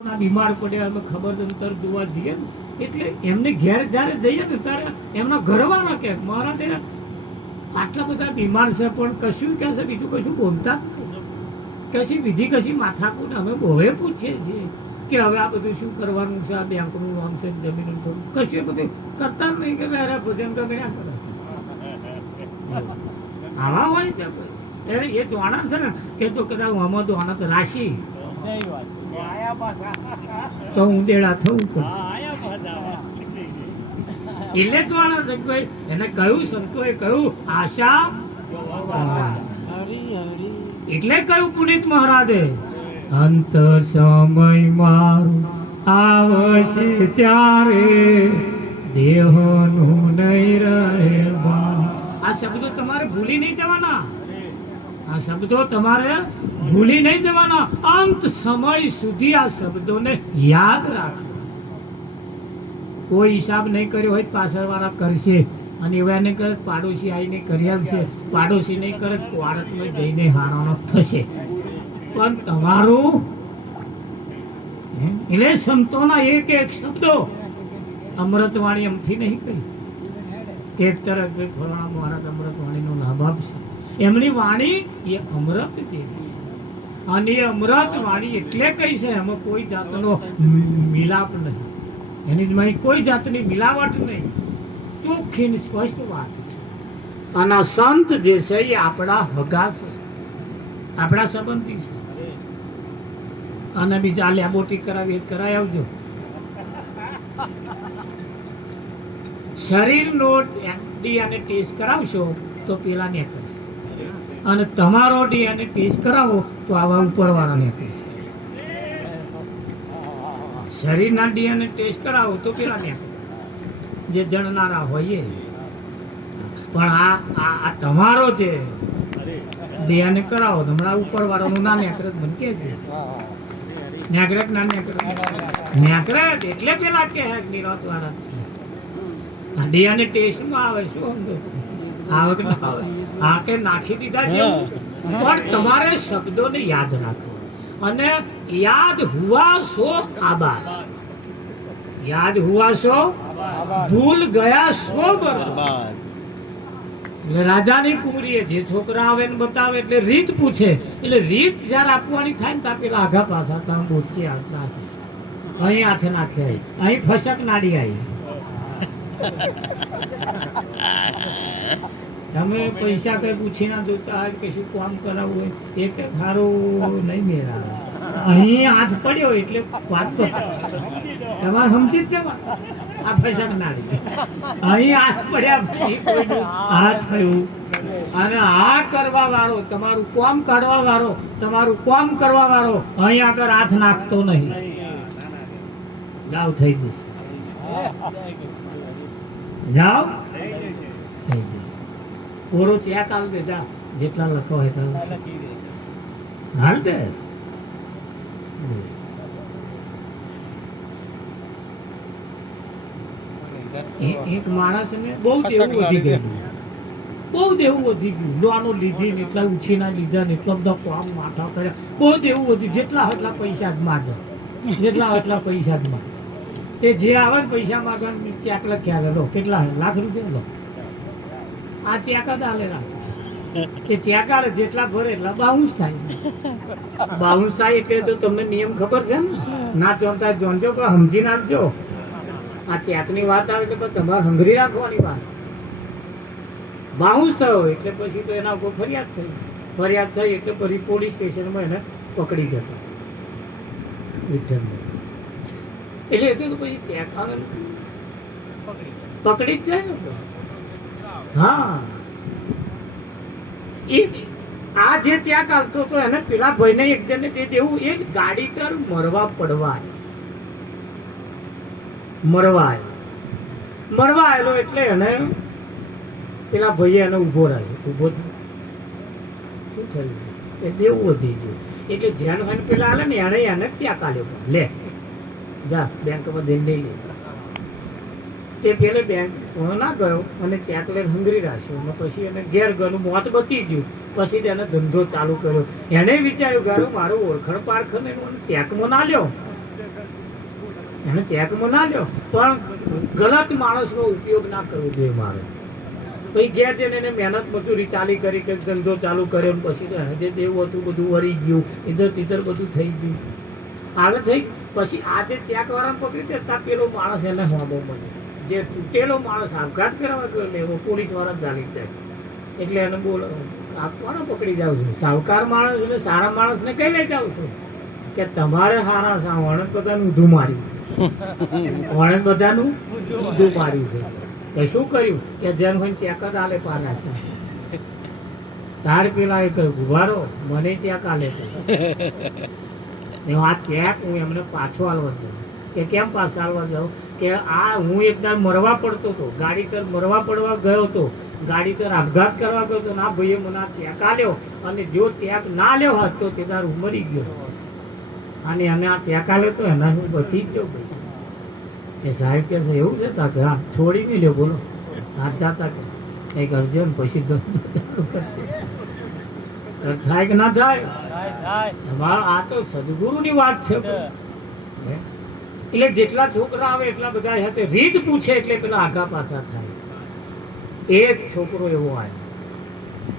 બીમાર પડ્યા, અમે ખબર અંતર જોવા જઈએ એટલે એમને ઘેર જ્યારે જઈએ ને, ત્યારે એમના ઘરવાળા કે મારા ત્યાં આટલા બધા બીમાર છે, પણ કશું કે છે, બીજું કશું બોલતા. કશી બીજી કશી માથાકૂટ અમે બહુએ પૂછીએ છીએ કે હવે આ બધું શું કરવાનું છે, આ બેંકનું નામ છે જમીન કશું બધું કરતા નહીં કે અરે ભજન તો કર્યા કરે. આવા હોય છે. એ દોણા છે ને, કે તો કદાચ આમાં દોણા તો રાશિ. તો ઊંડેડા થવું પડશે એટલે તો આના છે એને કહ્યું સંતોએ કહ્યું આશા એટલે કહ્યું પુનિત મહારાજે અંત સમય મારું આવશે ત્યારે દેહનું નહીં રહે આ શબ્દો તમારે ભૂલી નહીં જવાના. આ શબ્દો તમારે ભૂલી નહીં જવાના. અંત સમય સુધી આ શબ્દોને યાદ રાખો. કોઈ હિસાબ નહીં કર્યો હોય પાછળ વાળા કરશે અને એવા નહીં કરે પાડોશી આવીને કર્યા છે પાડોશી નહીં કરે ભારતમાં જઈને હારવાનો થશે. પણ તમારું? એટલે સંતોના એક એક શબ્દો અમૃતવાણી એમથી નહીં કહી એક તરફ ફલાણા મહારાજ અમૃતવાણીનો લાભ આપશે. એમની વાણી એ અમૃત જેવી અને એ અમૃત વાણી એટલે કઈ છે? એમાં કોઈ જાતનો મિલાપ નહીં. એની માં કોઈ જાતની મિલાવટ નહીં. ચોખ્ખી સ્પષ્ટ વાત છે. અને સંત જે છે એ આપણા હગા છે. આપણા સંબંધી છે. અને બીજા લેબોટી કરાવી, એ કરાવી આવજો. શરીરનો ડીએનએ ટેસ્ટ કરાવશો તો પેલા ને કરશે અને તમારો ડીએનએ ટેસ્ટ કરાવો તો આવા ઉપરવાળાને કરશે શરીરના ડીએનએ ટેસ્ટ કરાવો તો પેલા ને જે જણનારા હોય પણ આ આ તમારો છે ડીએનએ કરાવો હમણાં ઉપરવાળાનું ના નેકરત મને કે છે. નેકરત ના નેકરત. નેકરત એટલે પેલા કે હે નિરાત વાળા છે. આ ડીએનએ ટેસ્ટમાં આવે શું સમજો? આવે કે ના આવે. કે નાખી દીધા જેવું. પણ તમારે શબ્દોને યાદ રાખો. અને યાદ હુઆ સો આબાદ. યાદ હુઆ સો ભૂલ ગયા સો એટલે રાજાની કુંવરીએ જે છોકરા આવે ને બતાવે એટલે રીત પૂછે. એટલે રીત જ્યારે આપવાની થાય ને ત્યાં પેલા આઘા પાછા ત્યાં બોચી આવતા અહીં હાથ નાખે આવી અહીં ફસક નાડી આવી તમે પૈસા કઈ પૂછી ના જોતા હોય કશું કામ કરાવવું હોય, એ કે સારું નહીં મેળા અહીં હાથ પડ્યો એટલે વાત તો તમારે સમજી જ આ આ ના લીધે અહીં હાથ પડ્યા પછી કોઈનું હાથ થયું. અને આ કરવા વાળો, તમારું કોમ કાઢવા વાળો, તમારું કોમ કરવા વાળો અહીં આગળ હાથ નાખતો નહીં. જાવ, થઈ જશે. જાવ, થઈ જશે. ઓરો ચેક આલ દેતા જેટલા લખો હોય એટલા હાલ દે એક માણસને બહુ દેવું વધી ગયું. બહુ દેવું વધી ગયું. લોનો લીધી ને એટલા ઉછીના લીધા ને એટલા બધા કામ માથા કર્યા બહુ દેવું વધ્યું જેટલા એટલા પૈસા જ માગે. જેટલા એટલા પૈસા જ માગે. તે જે આવે ને પૈસા માગવાનું ચેક લખ્યા લો. કેટલા? લાખ રૂપિયા લો. આ ત્યાકાત જ આલે કે ત્યાકાર જેટલા ભરે એટલા બાઉન્સ થાય. બાઉન્સ થાય એટલે તો તમને નિયમ ખબર છે ને? ના જોતા જોનજો પણ સમજી નાખજો. આ ત્યાકની વાત આવે એટલે તમારે હંગરી રાખવાની વાત. બાઉન્સ થયો એટલે પછી તો એના ઉપર ફરિયાદ થઈ. ફરિયાદ થઈ એટલે પછી પોલીસ સ્ટેશનમાં એને પકડી જતા. એટલે એ તો પછી ચેક આવે પકડી જ જાય ને. આ જે ત્યાં ચાલતો હતો, એને પેલા ભાઈને એક જણને તે દેવું, એ ગાડી તર મરવા પડવા મરવા આવ્યો મરવા આવેલો એટલે એને પેલા ભાઈએ એને ઊભો રાખ્યો. ઊભો શું થયું? એ દેવું વધી ગયું. એટલે જેન ભાઈ પેલા આવે ને, એને એને ત્યાં કાઢ્યો. લે, જા બેંકમાં દઈને લઈ લે. તે પેલે બેંક ના ગયો અને ચેક લઈને હંગરી રાખ્યો અને પછી એને ઘેર ગયું મોત બચી ગયું. પછી તેને ધંધો ચાલુ કર્યો. એને વિચાર્યું ગયો મારો ઓળખણ પારખણ એનું ચેકમાં ના લ્યો. એને ચેકમાં ના લ્યો. પણ ગલત માણસનો ઉપયોગ ના કરવો જોઈએ મારે. પછી ઘેર જઈને એને મહેનત મજૂરી ચાલી કરી કે ધંધો ચાલુ કર્યો પછી એને જે દેવું હતું બધું વળી ગયું. ઇધર તિધર બધું થઈ ગયું. આગળ થઈ, પછી આ જે ચેક પકડી દેતા પેલો માણસ એને હોબો બને જે તૂટેલો માણસ આપઘાત કરવા ગયો એટલે એવો પોલીસવાળા જાણી જાય. એટલે એને બોલ આપવાનો પકડી જાઉં છું? સાવકાર માણસ એટલે સારા માણસને કઈ લઈ જાઉં છું? કે તમારે સારા સા વણન બધાનું ઊંધું માર્યું છે. વણન બધાનું ઊંધું માર્યું છે. તો શું કર્યું? કે જેમ હોય ચેક જ આલે પાના છે તાર પેલા એ કહ્યું ઉભારો મને ચેક આલે એવો આ ચેક હું એમને પાછો આલવા દઉં કે કેમ પાછા આવવા જાઉં કે આ હું એકદમ મરવા પડતો હતો ગાડી તર મરવા પડવા ગયો હતો ગાડી તર આપઘાત કરવા ગયો હતો ના ભાઈએ મને આ ચેક આલ્યો અને જો ચેક ના લ્યો હોત તો તે તારું મરી ગયો. અને એને આ ચેક આલ્યો તો એના હું બચી જ ગયો ભાઈ. એ સાહેબ કે છે એવું છે તા કે હા છોડી નહીં લ્યો બોલો. હા જાતા કે. કંઈક કરજો ને પછી ધંધો ચાલુ કરજો તો થાય કે ના થાય? આ તો સદગુરુની વાત છે? એટલે જેટલા છોકરા આવે એટલા બધા સાથે રીત પૂછે એટલે પેલા આગા પાછા થાય. એક છોકરો એવો આવ્યો.